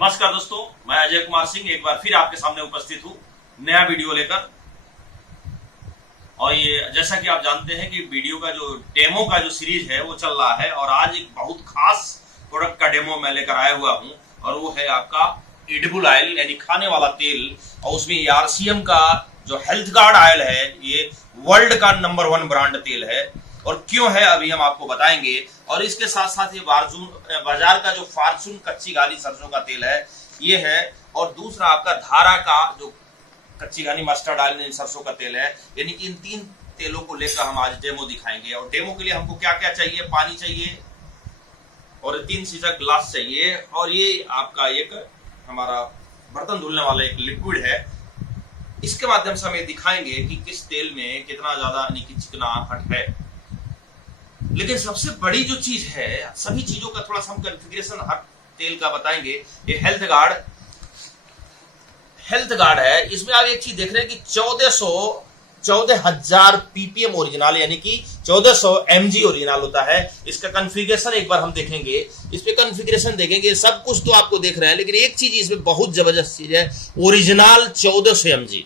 नमस्कार दोस्तों, मैं अजय कुमार सिंह एक बार फिर आपके सामने उपस्थित हूं नया वीडियो लेकर। और ये जैसा कि आप जानते हैं कि वीडियो का जो डेमो का जो सीरीज है वो चल रहा है और आज एक बहुत खास प्रोडक्ट का डेमो मैं लेकर आया हुआ हूं और वो है आपका एडिबल ऑयल यानी खाने वाला तेल। और उसमें आरसीएम का जो हेल्थ गार्ड ऑयल है ये वर्ल्ड का नंबर 1 ब्रांड तेल है। और क्यों है अभी हम आपको बताएंगे। और इसके साथ साथ ये बाजार का जो फॉर्चून कच्ची घानी सरसों का तेल है ये है। और दूसरा आपका धारा का जो कच्ची घानी मस्टर्ड ऑयल सरसों का तेल है। यानी कि इन 3 तेलों को लेकर हम आज डेमो दिखाएंगे। और डेमो के लिए हमको क्या क्या चाहिए, पानी चाहिए और 3 शीशा ग्लास चाहिए और ये आपका एक हमारा बर्तन धुलने वाला एक लिक्विड है। इसके माध्यम से हम ये दिखाएंगे कि किस तेल में कितना ज्यादा यानी कि चिकनाहट है। लेकिन सबसे बड़ी जो चीज है, सभी चीजों का थोड़ा सा हम कॉन्फ़िगरेशन हर तेल का बताएंगे। ये हेल्थ गार्ड है। इसमें आप एक चीज देख रहे हैं कि 14,000 पीपीएम ओरिजिनल यानी कि 1400 mg ओरिजिनल होता है। इसका कॉन्फ़िगरेशन एक बार हम देखेंगे, इस पे कॉन्फ़िगरेशन देखेंगे। सब कुछ तो आपको देख रहे हैं लेकिन एक चीज इसमें बहुत जबरदस्त चीज है, ओरिजिनल 1400 mg।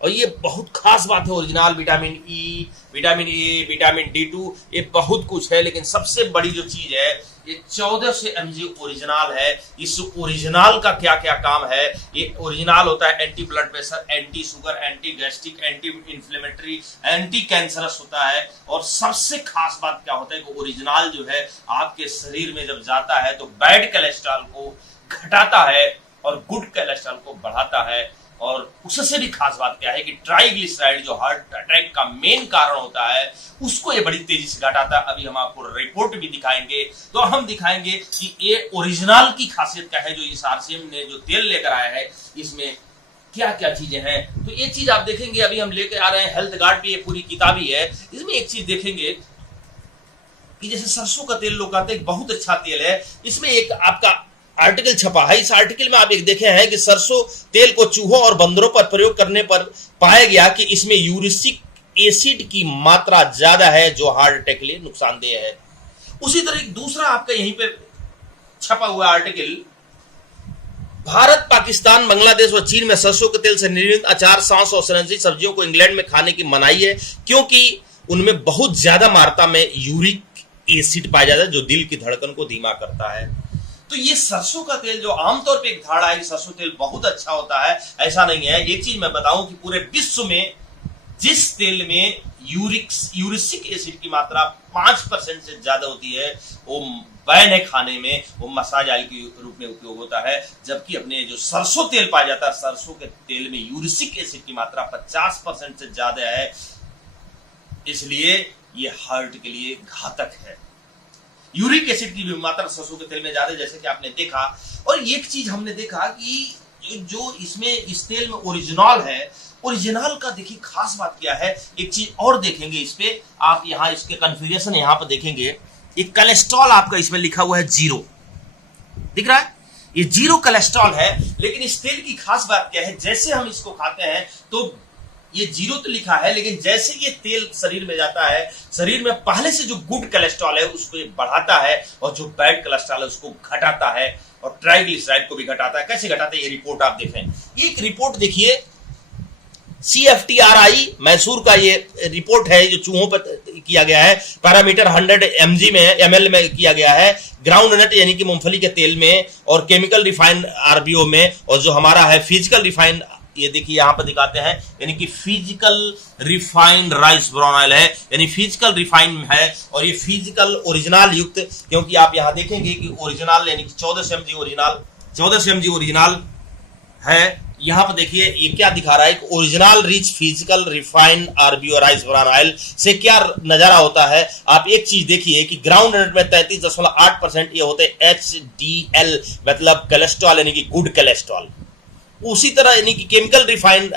और ये बहुत खास बात है। Original vitamin E, vitamin A, vitamin D2 ये बहुत कुछ है। लेकिन सबसे बड़ी जो चीज है ये 1400 mg ओरिजिनल है। इस ओरिजिनल का क्या क्या काम है। ये ओरिजिनल होता है anti blood pressure, anti sugar, anti gastric, anti inflammatory, anti cancerous होता है। और सबसे खास बात क्या होता है कि ओरिजिनल जो है आपके शरीर में जब जाता है तो बैड कोलेस्ट्रॉल को घटाता है और गुड कोलेस्ट्रॉल को बढ़ाता है। और उससे भी खास बात क्या है कि ट्राइग्लिसराइड जो हार्ट अटैक का मेन कारण होता है उसको ये बड़ी तेजी से घटाता है। अभी हम आपको रिपोर्ट भी दिखाएंगे। तो हम दिखाएंगे कि ये ओरिजिनल की खासियत क्या है। जो इस आरसीएम ने जो तेल लेकर आया है इसमें क्या क्या चीजें हैं तो ये चीज आप देखेंगे। अभी हम लेकर आ रहे हैं हेल्थ गार्ड पे, ये पूरी किताब ही है। इसमें एक चीज देखेंगे कि जैसे सरसों का तेल लोग कहते हैं बहुत अच्छा तेल है। इसमें एक आपका आर्टिकल छपा है। इस आर्टिकल में आप एक देखे हैं कि सरसों तेल को चूहों और बंदरों पर प्रयोग करने पर पाया गया कि इसमें यूरिक एसिड की मात्रा ज्यादा है जो हार्ट अटैक के लिए नुकसानदेह है। उसी तरह एक दूसरा आपका यहीं पे छपा हुआ आर्टिकल, भारत, पाकिस्तान, बांग्लादेश व चीन में सरसों के तेल से निर्मित अचार, सॉस और सनसी सब्जियों को इंग्लैंड में खाने की मनाही है क्योंकि उनमें बहुत ज्यादा मात्रा में यूरिक एसिड पाया जाता है जो दिल की धड़कन को धीमा करता है। तो ये सरसों का तेल जो आमतौर पे एक धारणा है कि सरसों तेल बहुत अच्छा होता है, ऐसा नहीं है। एक चीज मैं बताऊं कि पूरे विश्व में जिस तेल में यूरिक एसिड की मात्रा 5% से ज्यादा होती है वो बैन है खाने में, वो मसाज ऑयल के रूप में उपयोग होता है। जबकि अपने जो सरसों तेल पाया जाता है, सरसों के तेल में यूरिक एसिड की मात्रा 50% से ज्यादा है। इसलिए ये हार्ट के लिए घातक है। यूरिक एसिड की भी मात्रा सरसों के तेल में ज्यादा, जैसे कि आपने देखा। और एक चीज हमने देखा कि जो इसमें इस तेल में ओरिजिनल है, ओरिजिनल का देखिए खास बात क्या है। एक चीज और देखेंगे इस पे, आप यहाँ इसके कॉन्फ़िगरेशन यहाँ पर देखेंगे। एक कोलेस्ट्रॉल आपका इसमें लिखा हुआ है 0, दिख रहा है, ये 0 कोलेस्ट्रॉल है। लेकिन इस तेल की खास बात क्या है, जैसे हम इसको खाते हैं तो ये 0 तो लिखा है लेकिन जैसे ये तेल शरीर में जाता है, शरीर में पहले से जो गुड कोलेस्ट्रॉल है उसको ये बढ़ाता है और जो बैड कोलेस्ट्रॉल है उसको घटाता है और ट्राइग्लिसराइड को भी घटाता है। कैसे घटाता है ये रिपोर्ट आप देखें। ये एक रिपोर्ट देखिए, CFTRI मैसूर का ये रिपोर्ट है जो चूहों पर किया गया है। पैरामीटर 100 ml में किया गया है। ग्राउंड नट यानी कि मूंगफली के तेल में और केमिकल रिफाइंड RBO में। और जो हमारा है फिजिकल रिफाइंड, ये देखिए यहां पर दिखाते हैं, यानी कि physical refined rice brown oil है, यानी फिजिकल रिफाइंड है। और ये फिजिकल ओरिजिनल युक्त, क्योंकि आप यहां देखेंगे कि ओरिजिनल यानी कि 1400 mg ओरिजिनल है। यहां पर देखिए ये क्या दिखा रहा है, original rich physical refined RBO rice brown oil से क्या नजारा होता है। आप एक चीज देखिए कि ग्राउंड नट में 33.8% ये होते हैं HDL, मतलब कोलेस्ट्रॉल यानी कि गुड कोलेस्ट्रॉल। उसी तरह यानी कि केमिकल रिफाइंड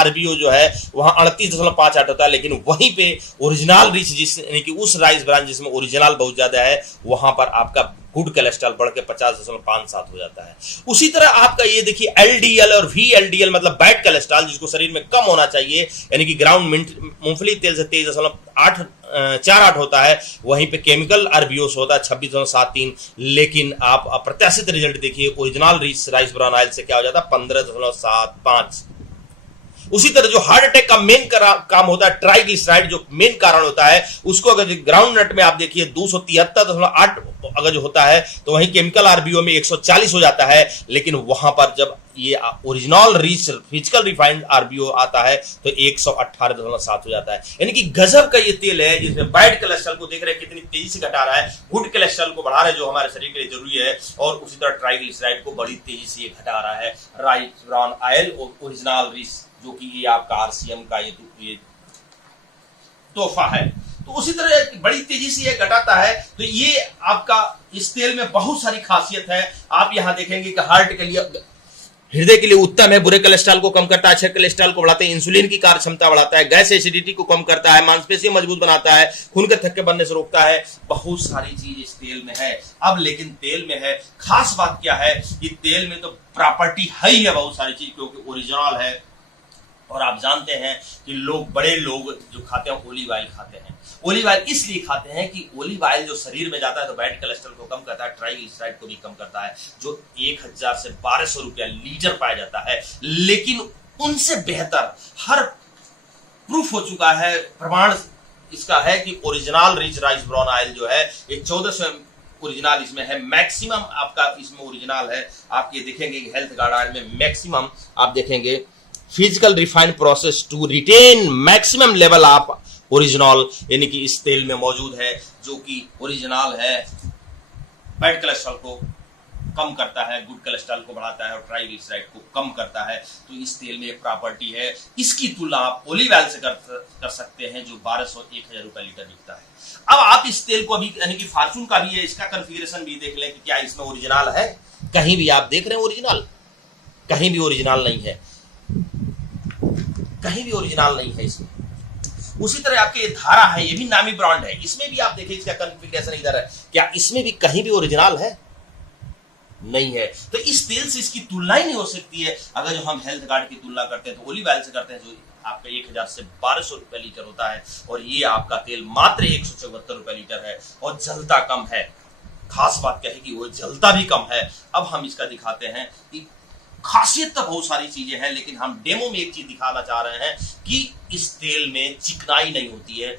RBO जो है वहां 38.58 होता है। लेकिन वहीं पे ओरिजिनल रिच जिस यानी कि उस राइस ब्रांड जिसमें ओरिजिनल बहुत ज्यादा है वहां पर आपका गुड कोलेस्ट्रॉल बढ़ के 50.57 हो जाता है। उसी तरह आपका ये देखिए एलडीएल और वीएलडीएल मतलब बैड कोलेस्ट्रॉल जिसको शरीर में कम होना चाहिए, यानी कि ग्राउंड मूंगफली तेल से 23.48 होता है, वहीं पे केमिकल आरबीओस होता है 26.73, लेकिन आप अप्रत्याशित रिजल्ट देखिए ओरिजिनल राइस ब्राउन ऑयल से क्या हो जाता है 15.75। उसी तरह जो हार्ट अटैक का मेन काम होता है ट्राइग्लिसराइड, जो मेन कारण होता है, उसको अगर ग्राउंड नट में आप देखिए 273.8 अगर जो होता है तो वहीं केमिकल आरबीओ में 140 हो जाता है, लेकिन वहां पर जब ये ओरिजिनल फिजिकल रिफाइंड आरबीओ आता है तो 118.7 हो जाता है। यानी कि गजब का ये तेल है जिसमें बैड कोलेस्ट्रॉल को देख रहे हैं कितनी तेजी से घटा रहा है, गुड कोलेस्ट्रॉल को बढ़ा रहा है जो हमारे शरीर के लिए जरूरी है, और उसी तरह ट्राइग्लिसराइड को बड़ी तेजी से ये घटा रहा है। राइस ब्राउन ऑयल और ओरिजिनल रिच जो कि ये आपका आरसीएम का ये तोहफा है, तो उसी तरह बड़ी तेजी से ये घटाता है। तो ये आपका इस तेल में बहुत सारी खासियत है। आप यहां देखेंगे कि हार्ट के लिए, हृदय के लिए उत्तम है, बुरे कोलेस्ट्रॉल को कम करता है, अच्छे कोलेस्ट्रॉल को बढ़ाता है, इंसुलिन की कार्य क्षमता बढ़ाता है, गैस एसिडिटी को कम करता है, मांसपेशियां मजबूत बनाता है, खून के थक्के बनने से रोकता है, बहुत सारी चीज इस तेल में है। अब लेकिन तेल में है खास बात क्या है कि तेल में तो प्रॉपर्टी है ही है बहुत सारी चीज, क्योंकि ओरिजिनल है। और आप जानते हैं कि बड़े लोग जो खाते हैं ओलिव ऑयल खाते हैं। ओलिव ऑयल इसलिए खाते हैं कि ओलिव ऑयल जो शरीर में जाता है तो बैड कोलेस्ट्रॉल को कम करता है, ट्राइग्लिसराइड को भी कम करता है, जो 1000 से 1200 रुपया लीटर पाया जाता है। लेकिन उनसे बेहतर हर प्रूफ हो चुका है, प्रमाण इसका है कि original rich rice brown oil जो है ये 1400 ओरिजिनल इसमें है, मैक्सिमम आपका इसमें ओरिजिनल है। आप ये देखेंगे हेल्थ गार्ड ऑयल में मैक्सिमम आप देखेंगे physical refined process to retain maximum level आप ओरिजिनल, यानी कि इस तेल में मौजूद है, जो कि ओरिजिनल है, बैड कोलेस्ट्रॉल को कम करता है, गुड कोलेस्ट्रॉल को बढ़ाता है और ट्राइग्लिसराइड को कम करता है। तो इस तेल में एक प्रॉपर्टी है। इसकी तुलना आप ओलिव ऑयल से कर सकते हैं जो 1200-1000 रुपए लीटर बिकता है। अब आप इस तेल को अभी, यानी कि फॉर्चून का भी है, इसका कॉन्फ़िगरेशन भी देख लें कि क्या इसमें ओरिजिनल है। कहीं भी आप देख रहे हैं ओरिजिनल, कहीं भी ओरिजिनल नहीं है, कहीं भी ओरिजिनल नहीं है इसमें। उसी तरह आपके धारा है, ये भी नामी ब्रांड है, इसमें भी आप देखिए इसका कॉन्फ़िगरेशन इधर है, क्या इसमें भी कहीं भी ओरिजिनल है? नहीं है। तो इस तेल से इसकी तुलना ही नहीं हो सकती है। अगर जो हम हेल्थ गार्ड की तुलना करते हैं तो ओलिव ऑयल से करते हैं, जो आपका 1000 से 1200 रुपए लीटर होता है, और ये आपका तेल मात्र 174 रुपए लीटर है और जलता कम है। खास बात क्या है कि वो जलता भी कम है। अब हम इसका दिखाते हैं कि खासियत तो बहुत सारी चीजें हैं, लेकिन हम डेमो में एक चीज दिखाना चाह रहे हैं कि इस तेल में चिकनाई नहीं होती है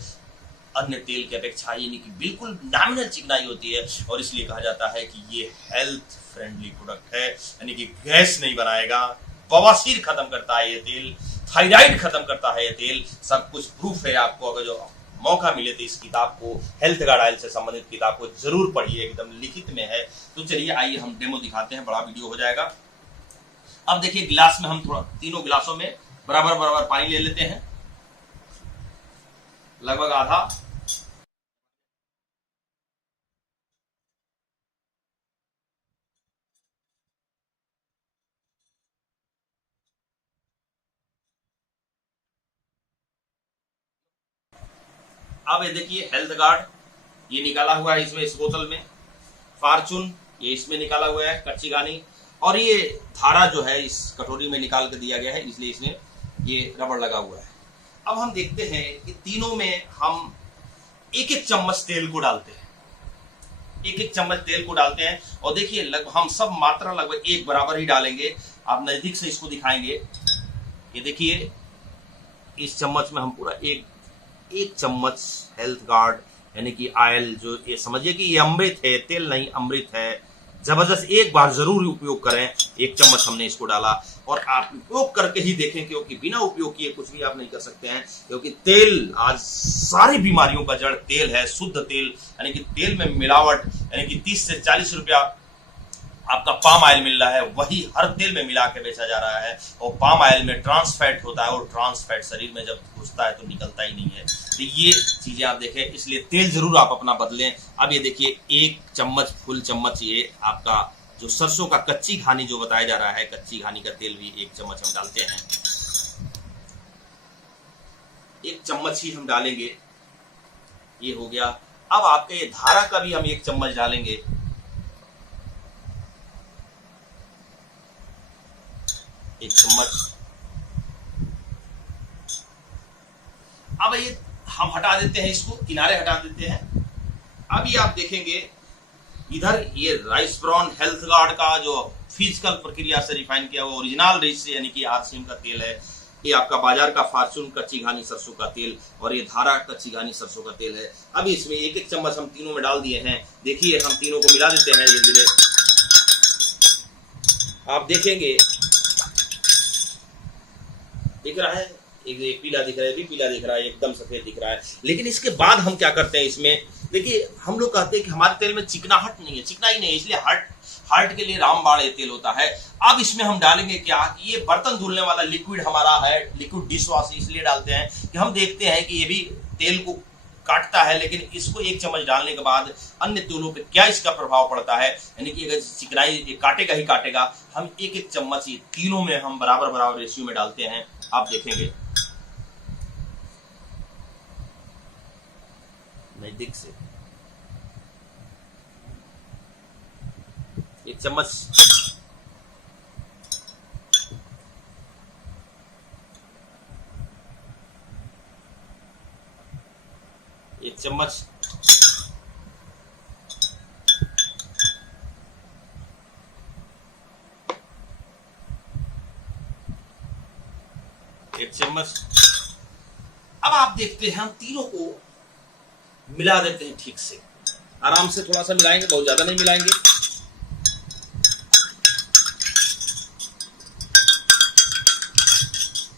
अन्य तेल की अपेक्षा, यानी कि बिल्कुल नॉमिनल चिकनाई होती है, और इसलिए कहा जाता है कि ये हेल्थ फ्रेंडली प्रोडक्ट है, यानी कि गैस नहीं बनाएगा, बवासीर खत्म करता है ये तेल, थायराइड खत्म करता है ये तेल। सब कुछ प्रूफ है। आपको अगर जो मौका मिले तो इस किताब को, हेल्थ गार्ड ऑयल से संबंधित किताब को जरूर पढ़िए, एकदम लिखित में है। तो चलिए आइए हम डेमो दिखाते हैं, बड़ा वीडियो हो जाएगा। अब देखिए गिलास में हम थोड़ा तीनों गिलासों में बराबर बराबर पानी ले लेते हैं, लगभग आधा। अब ये देखिए हेल्थ गार्ड ये निकाला हुआ है इसमें, इस बोतल में फॉर्चून ये इसमें निकाला हुआ है, कच्ची घानी, और ये धारा जो है इस कटोरी में निकाल कर दिया गया है, इसलिए इसमें ये रबड़ लगा हुआ है। अब हम देखते हैं कि तीनों में हम एक एक चम्मच तेल को डालते हैं, एक एक चम्मच तेल को डालते हैं, और देखिए हम सब मात्रा लगभग एक बराबर ही डालेंगे। आप नजदीक से इसको दिखाएंगे, ये देखिए इस चम्मच में हम पूरा एक चम्मच हेल्थ गार्ड यानी कि ऑयल, जो ये समझिए कि ये अमृत है, तेल नहीं अमृत है, जबरदस्त। एक बार जरूर उपयोग करें। एक चम्मच हमने इसको डाला, और आप उपयोग करके ही देखें, क्योंकि बिना उपयोग किए कुछ भी आप नहीं कर सकते हैं। क्योंकि तेल आज सारी बीमारियों का जड़ तेल है, शुद्ध तेल, यानी कि तेल में मिलावट, यानी कि 30 से 40 रुपया आपका पाम ऑयल मिल रहा है, वही हर तेल में मिला के बेचा जा रहा है। और पाम ऑयल में ट्रांस फैट होता है, और ट्रांस फैट शरीर में जब घुसता है तो निकलता ही नहीं है। तो ये चीजें आप देखें, इसलिए तेल जरूर आप अपना बदलें। अब ये देखिए एक चम्मच, फुल चम्मच ये आपका जो सरसों का कच्ची घानी जो बताया जा रहा है, कच्ची घानी का तेल भी 1 चम्मच हम डालते हैं, 1 चम्मच ही हम डालेंगे, ये हो गया। अब आपके धारा का भी हम 1 चम्मच डालेंगे, 1 चम्मच। अब ये हम हटा देते हैं, इसको किनारे हटा देते हैं। अब ये आप देखेंगे इधर ये राइस ब्राउन हेल्थ गार्ड का जो फिजिकल प्रक्रिया से रिफाइन किया हुआ ओरिजिनल रिच से यानी कि आरसीएम का तेल है। ये आपका बाजार का फॉर्चून कच्ची घानी सरसों का तेल और ये धारा कच्ची घानी सरसों का तेल है। अब इसमें 1-1 चम्मच हम तीनों में डाल दिए हैं। देखिए हम तीनों को मिला देते हैं धीरे-धीरे। आप देखेंगे दिख रहा है, एक पीला दिख रहा है, भी पीला दिख रहा है, एकदम सफेद दिख रहा है। लेकिन इसके बाद हम क्या करते हैं इसमें, देखिए हम लोग कहते हैं कि हमारे तेल में चिकनाहट नहीं है, चिकनाई नहीं है, इसलिए हार्ट के लिए रामबाण ये तेल होता है। अब इसमें हम डालेंगे क्या, ये बर्तन धुलने वाला लिक्विड हमारा है, लिक्विड डिश वॉश इसलिए डालते हैं कि हम देखते हैं कि ये भी तेल को काटता है, लेकिन इसको 1 चम्मच डालने के बाद अन्य तेलों पे क्या इसका प्रभाव पड़ता है, यानी कि अगर चिकनाई ये काटेगा ही काटेगा। हम 1-1 चम्मच ये तीनों में हम बराबर रेशियो में डालते हैं। आप देखेंगे नजदीक से 1 चम्मच, एक चम्मच, एक चम्मच। अब आप देखते हैं हम तीनों को मिला देते हैं ठीक से, आराम से थोड़ा सा मिलाएंगे, बहुत ज्यादा नहीं मिलाएंगे।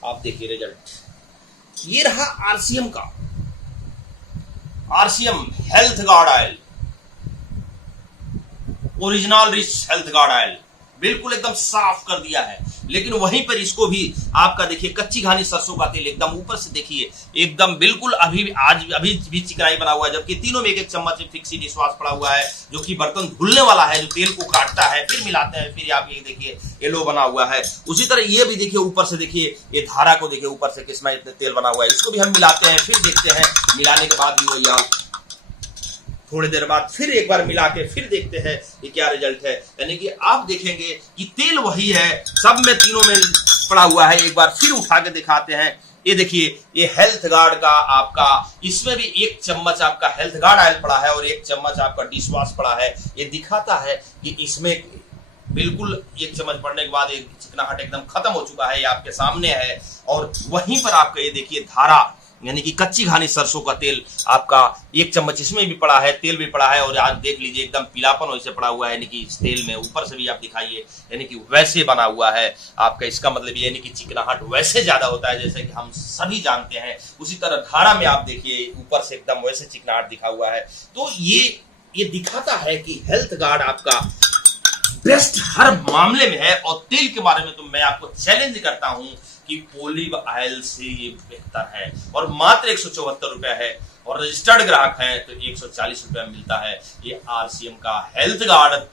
आप देखिए रिजल्ट, ये रहा आरसीएम का, RCM health guard oil, original rich health guard oil, बिल्कुल एकदम साफ कर दिया है। लेकिन वहीं पर इसको भी आपका देखिए कच्ची घानी सरसों का तेल एकदम ऊपर से देखिए एकदम बिल्कुल अभी भी चिकनाई बना हुआ है, जबकि तीनों में 1-1 चम्मच फिक्सी डिश वॉश पड़ा हुआ है, जो कि बर्तन धुलने वाला है, जो तेल को काटता है, फिर मिलाते हैं, फिर आप ये देखिए येलो बना हुआ है। उसी तरह ये भी देखिए ऊपर से देखिए ये धारा को देखिए ऊपर से कितना इतने तेल बना हुआ है, इसको भी हम मिलाते हैं, फिर देखते हैं मिलाने के बाद भी वही आप थोड़ी देर बाद फिर एक बार मिला के फिर देखते हैं ये क्या रिजल्ट है। यानी कि आप देखेंगे कि तेल वही है, सब में तीनों में पड़ा हुआ है। एक बार फिर उठा के दिखाते हैं, ये देखिए ये हेल्थ गार्ड का आपका, इसमें भी 1 चम्मच आपका हेल्थ गार्ड ऑयल पड़ा है और 1 चम्मच आपका डिश वॉश पड़ा है। ये दिखाता है कि इसमें बिल्कुल 1 चम्मच पड़ने के बाद एक चिकनाहट एकदम खत्म हो चुका है, ये आपके सामने है। और वहीं पर आपका ये देखिए धारा यानी कि कच्ची घानी सरसों का तेल आपका 1 चम्मच इसमें भी पड़ा है, तेल भी पड़ा है, और आज देख लीजिए एकदम पीलापन वैसे पड़ा हुआ है, यानी कि इस तेल में ऊपर से भी आप दिखाइए यानी कि वैसे बना हुआ है आपका। इसका मतलब यानी कि चिकनाहट वैसे ज्यादा होता है जैसे कि हम सभी जानते हैं। उसी तरह धारा में आप देखिए ऊपर से एकदम वैसे चिकनाहट दिखा हुआ है। तो ये दिखाता है कि हेल्थ गार्ड आपका बेस्ट हर मामले में है। और तेल के बारे में तो मैं आपको चैलेंज करता हूं कि ओलिव ऑयल से ये बेहतर है, और मात्र 174 रुपया है, और रजिस्टर्ड ग्राहक है तो 140 रुपया मिलता है। ये आरसीएम का हेल्थ गार्ड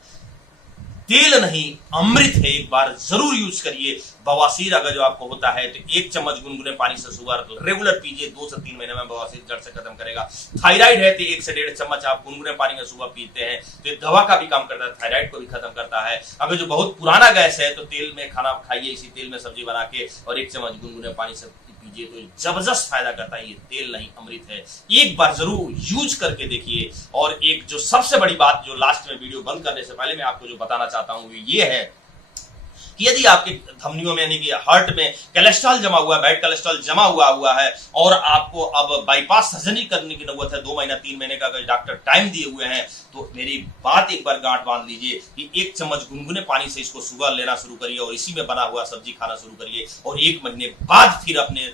तेल नहीं अमृत है, एक बार जरूर यूज करिए। बवासीर अगर जो आपको होता है तो 1 चम्मच गुनगुने पानी से सुबह रेगुलर पीजिए, 2 से 3 महीने में बवासीर जड़ से खत्म करेगा। थायराइड है तो 1 से 1.5 चम्मच आप गुनगुने पानी में सुबह पीते हैं तो ये दवा का भी काम करता है, थायराइड को भी खत्म करता है। अगर जो बहुत पुराना गैस है तो तेल में खाना खाइए, इसी तेल में सब्जी बना के और 1 चम्मच गुनगुने पानी से पीजिए तो जबरदस्त फायदा करता है। ये तेल नहीं अमृत है, एक बार जरूर यूज करके देखिए। और एक जो सबसे बड़ी बात जो लास्ट में वीडियो बंद करने से पहले मैं आपको जो बताना चाहता हूं वो ये है कि यदि आपके धमनियों में यानी कि हार्ट में कोलेस्ट्रॉल जमा हुआ है, बैड कोलेस्ट्रॉल जमा हुआ है और आपको अब बाईपास सर्जरी करने की नौबत है, 2 महीना 3 महीने का अगर डॉक्टर टाइम दिए हुए हैं तो मेरी बात एक बार गांठ बांध लीजिए कि 1 चम्मच गुनगुने पानी से इसको सुबह लेना शुरू करिए और इसी में बना हुआ सब्जी खाना शुरू करिए, और 1 महीने बाद फिर अपने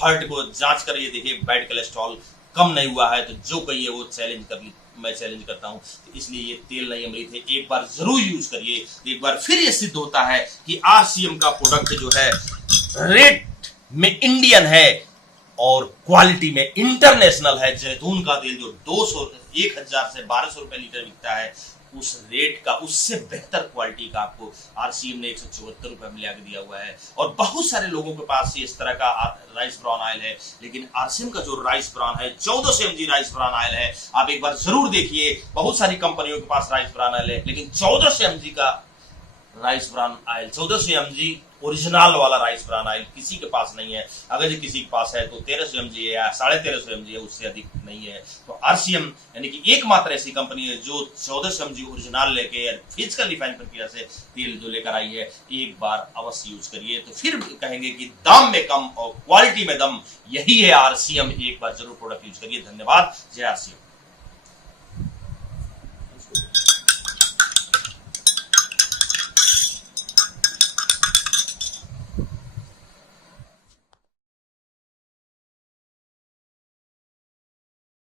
हार्ट को जांच करिए, देखिए बैड कोलेस्ट्रॉल कम नहीं हुआ है तो जो कहिए वो चैलेंज कर ली, मैं चैलेंज करता हूं। तो इसलिए ये तेल नहीं अमृत है, एक बार जरूर यूज करिए। एक बार फिर ये सिद्ध होता है कि आरसीएम का प्रोडक्ट जो है रेट में इंडियन है और क्वालिटी में इंटरनेशनल है। जैतून का तेल जो 1000 से 1200 रुपए लीटर बिकता है, उस रेट का उससे बेहतर क्वालिटी का आपको आरसीएम ने 174 रुपए में लिया दिया हुआ है। और बहुत सारे लोगों के पास इस तरह का राइस ब्राउन ऑयल है, लेकिन आरसीएम का जो राइस ब्राउन है 1400 mg राइस ब्राउन ऑयल है, आप एक बार जरूर देखिए। बहुत सारी कंपनियों के पास राइस ब्राउन ऑयल है, लेकिन 1400 mg का rice brown oil 1400 mg original वाला राइस ब्रान ऑयल किसी के पास नहीं है। अगर ये किसी के पास है तो 1300 mg है या 1350 mg है, उससे अधिक नहीं है। तो RCM यानी कि एकमात्र ऐसी कंपनी है जो 1400 mg ओरिजिनल लेके फिजिकल रिफाइन प्रक्रिया से तेल जो लेकर आई है। एक बार अवश्य यूज करिए तो फिर कहेंगे कि दाम में कम और क्वालिटी में दम, यही है RCM। एक बार जरूर प्रोडक्ट यूज करिए। धन्यवाद। जय RCM।